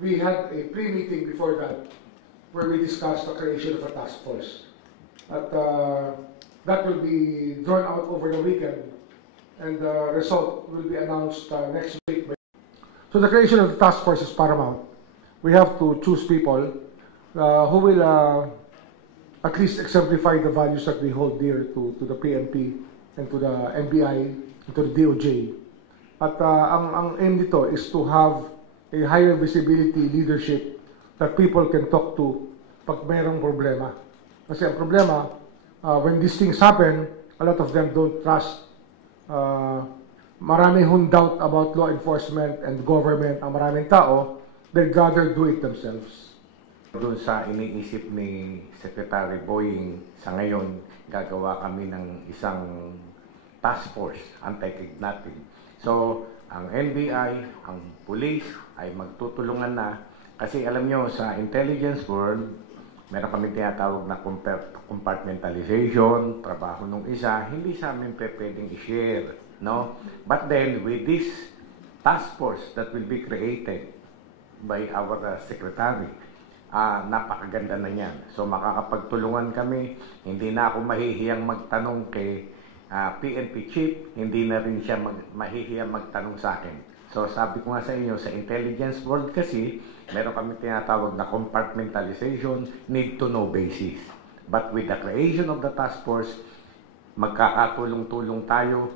we had a pre-meeting before that where we discussed the creation of a task force. But that will be drawn out over the weekend, and the result will be announced next week. So the creation of the task force is paramount. We have to choose people who will at least exemplify the values that we hold dear to the PNP and to the NBI and to the DOJ. At ang aim nito is to have a higher visibility leadership that people can talk to pag mayroong problema. Kasi ang problema, when these things happen, a lot of them don't trust. Marami hong doubt about law enforcement and government. Ang maraming tao, they'd rather do it themselves. Doon sa iniisip ni Secretary Boying, sa ngayon, gagawa kami ng isang task force, anti-kidnapping. So, ang NBI, ang police ay magtutulungan na kasi alam nyo, sa intelligence world, meron kami tinatawag na compartmentalization, trabaho ng isa, hindi sa amin pwedeng i-share, no? But then, with this task force that will be created by our secretary, napakaganda na yan. So, makakapagtulungan kami, hindi na ako mahihiyang magtanong kay PNP chief, hindi na rin siya mahihiyang magtanong sa akin. So, sabi ko nga sa inyo, sa intelligence world kasi, meron kami tinatawag na compartmentalization, need to know basis. But with the creation of the task force, magkakatulong-tulong tayo